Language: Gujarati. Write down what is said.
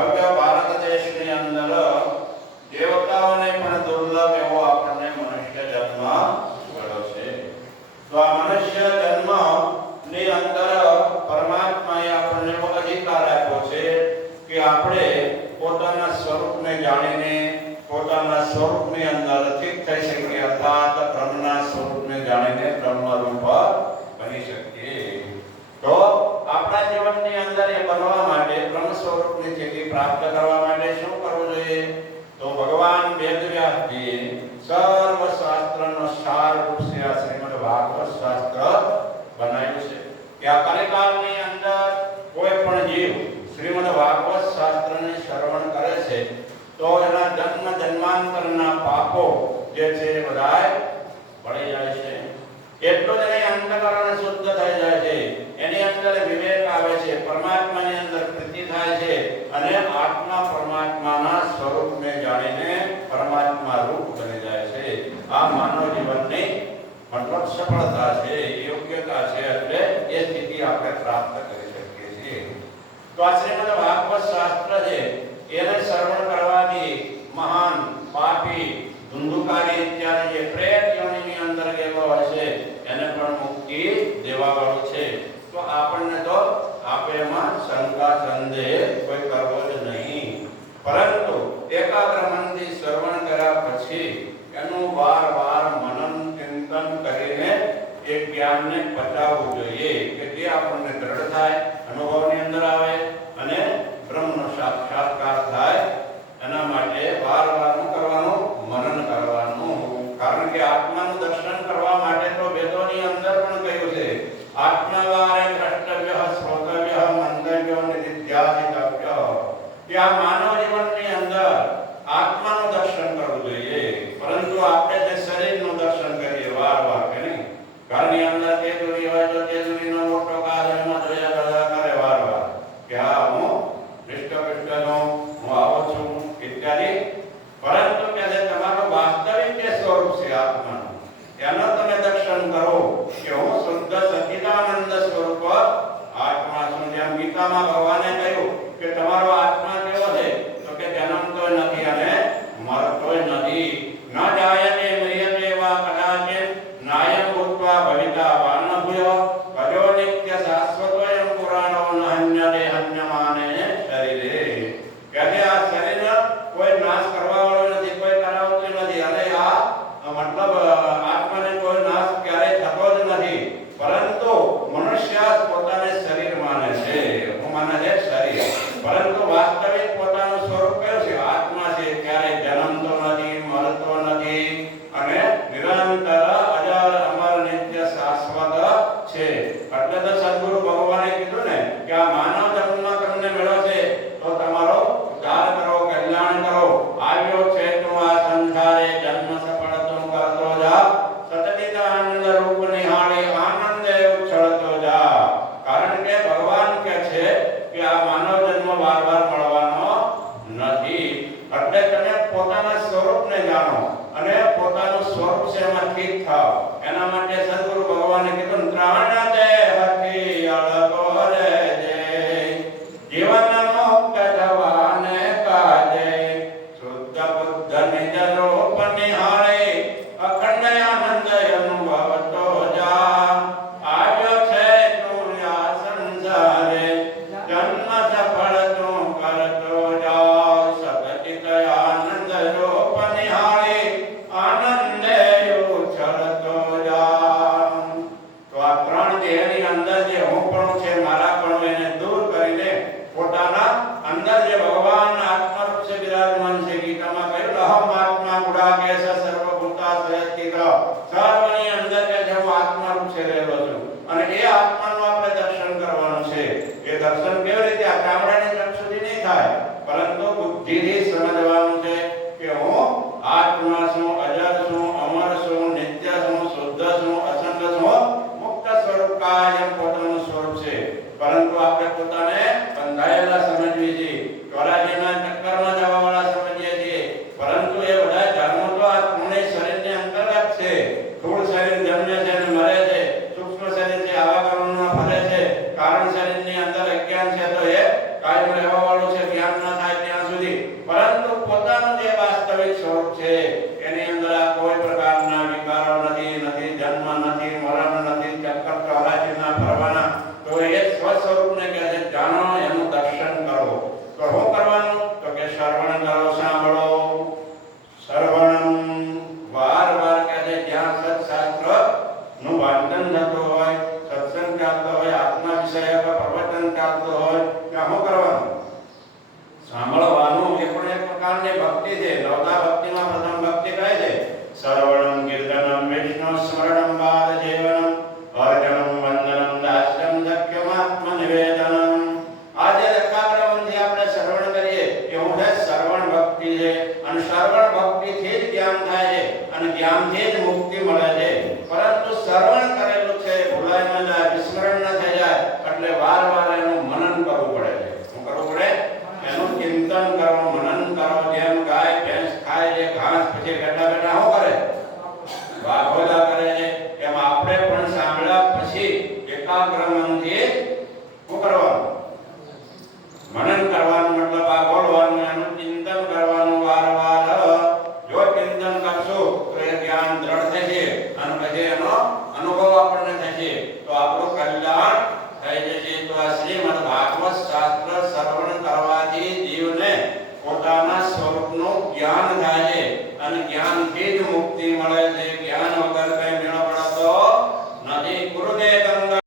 ભવ્ય ભારત છે. કે આપણે પોતાના સ્વરૂપને જાણીને પોતાના સ્વરૂપની અંદર સ્થિત થઈ શકીએ અર્થાત બ્રહ્મના સ્વરૂપને જાણીને બ્રહ્મરૂપ બની શકીએ તો આપણા જીવનની અંદર એ બનવા માટે બ્રહ્મ સ્વરૂપની સ્થિતિ પ્રાપ્ત કરવા માટે શું કરવું જોઈએ? તો ભગવાન વેદવ્યાસજીએ સર્વ શાસ્ત્રનો સાર રૂપ આ શ્રીમદ ભાગવત શાસ્ત્ર બનાવ્યું છે. કે આ કલિકાળની અંદર કોઈ પણ જીવ શ્રીમદ ભાગવત શાસ્ત્રને શ્રવણ કરે છે, તો એના જન્મ જન્માંતરના પાપો જે છે એ બધાય ભળી જાય છે. એટલું જ નહીં અંતકરણ શુદ્ધ થઈ જાય છે. એની અંદર વિવેક આવે છે, પરમાત્માની અંદર અને આત્મા પરમાત્માના સ્વરૂપને જાણીને પરમાત્મા રૂપ બની જાય છે. આ માનવ જીવનની મતલબ સફળતા છે, યોગ્યતા છે, એટલે એ સ્થિતિ આપણે પ્રાપ્ત કરી શકીએ છીએ. તો આ શ્રીમદ ભાગવત શાસ્ત્ર છે, એને શ્રવણ કરવાથી મહાન, પાપી, ધુંધુકારી ઇત્યાદિ જે પ્રેત યોનિની અંદર ગયેલો છે, એને પણ મુક્તિ દેવા દેવાવાળું છે. તો આપણને તો આપે એમાં શંકા સંદેહ કોઈ કરવો જ નહીં પરંતુ એકાગ્ર મનથી શ્રવણ કર્યા પછી એનું વાર વાર મનન ચિંતન કરીને એ જ્ઞાનને પચાવવું જોઈએ કે તે આપણને દ્રઢ થાય, અનુભવની અંદર આવે અને બ્રહ્મનો સાક્ષાત્કાર થાય, એના માટે વાર વાર શું કરવાનું, મનન કરવાનું. કારણ કે આત્માનું દર્શન કરવા માટે તો વેદોની અંદર પણ કહ્યું છે આત્મવારે દ્રષ્ટવ્ય શ્રોતવ્ય મંતવ્ય નિત્યાધિતવ્ય કે આ માનવ જીવનની અંદર આત્માનું દર્શન કરવું જોઈએ પરંતુ આપણે જે શરીરનું દર્શન કરીએ વાર વાર કે નહીં ઘરની અંદર તેજુરી હોય તો તેજુરીનો મોટો કાળ એમાં જોયા જોયા કરે વાર વાર કે હા હું હૃષ્ટ હું આવો છું ઇત્યાદિ પરંતુ કે જે તમારું વાસ્તવિક જે સ્વરૂપ છે આત્માનું એનો તમે દર્શન કરો કે હું શુદ્ધ સચિદાનંદ સ્વરૂપ આત્મા છું જેમ ગીતામાં ભગવાને કહ્યું કે તમારો આત્મા કેવો છે તો કે જન્મતો નથી અને મરતોય નથી ન જાયતે મ્રિયતે વા કદાચિત નાયમ ભૂત્વા ભવિતા વાન ભૂયો ભજો નિત્ય શાશ્વતોયમ પુરાણો ન હન્યતે હન્યમાને શરીરે કે આ શરીર કોઈ નાશ કરવા વાળો નથી કોઈ કરાવતું નથી અને આ મતલબ આત્માને કોઈ નાશ ક્યારેય થતો જ નથી પરંતુ મનુષ્ય પોતાને શરીર માને છે હું માને છે શરીર પરંતુ વાસ્તવિક પોતાનું સ્વરૂપ કયું છે આત્મા છે ક્યારેય જન્મતો નથી મરતો નથી અને નિરંતર અજર અમર નિત્ય શાશ્વત છે એટલે તો સદગુરુ ભગવાને કીધું ને કે આ માનવ જન્મ તમને મળ્યો છે તો તમારો ઉદ્ધાર કરો કલ્યાણ કરો આવ્યો છે તું આ સંસારે જન્મ સફળ તું કરતો જા સતતિત આનંદ રૂપ નિહાળી આનંદે ઉછળતો જા કારણ કે ભગવાન કે છે કે આ માનવ જન્મ વાર વાર મળવાનો નથી એટલે તમે પોતાના સ્વરૂપને જાણો. અને પોતાનું સ્વરૂપ છે એમાં ઠીક થાઓ. એના માટે સદગુરુ ભગવાને કીધું ત્રાણ દેહની અંદર જે હુંપણું છે મારાપણું ચાલતો હોય, આત્મા વિષય પર પ્રવચન ચાલતો હોય ત્યાં શું કરવાનું? સાંભળવાનું એ પણ એક પ્રકારની ભક્તિ છે. નવતા ભક્તિમાં પ્રથમ ભક્તિ કહે છે? શ્રવણમ, કીર્તનમ, વિષ્ણુ સ્મરણમ બાદ જીવનમ અર્ચનમ વંદનમ, દાસ્યમ દક્યમાત્મ નિવેદનમ. આ જે રક્ષાક્રમણથી આપણે શ્રવણ કરીએ. એ હું છે, શ્રવણ ભક્તિ છે. અને શ્રવણ ભક્તિથી જ જ્ઞાન થાય છે. અને જ્ઞાન જ્ઞાનથી જ ખાય છે ઘાસ પછી બેઠા બેઠા શું કરે? વાઘોદા કરે છે. એમ આપણે પણ સાંભળ્યા પછી એકાગ્ર મનથી શું કરવાનું? મનન કરવાનું, મતલબ આ બોલવાનું, એનું ચિંતન કરવાનું વારવાર જો ચિંતન કરશો, તો એ જ્ઞાન દ્રઢ થશે અને પછી એનો અનુભવ આપણને થશે તો આપણું કલ્યાણ થઈ જશે. તો આ શ્રીમદ ભાગવત શાસ્ત્ર શ્રવણ કરવા જ્ઞાન થાય છે અને જ્ઞાનથી જ મુક્તિ મળે છે.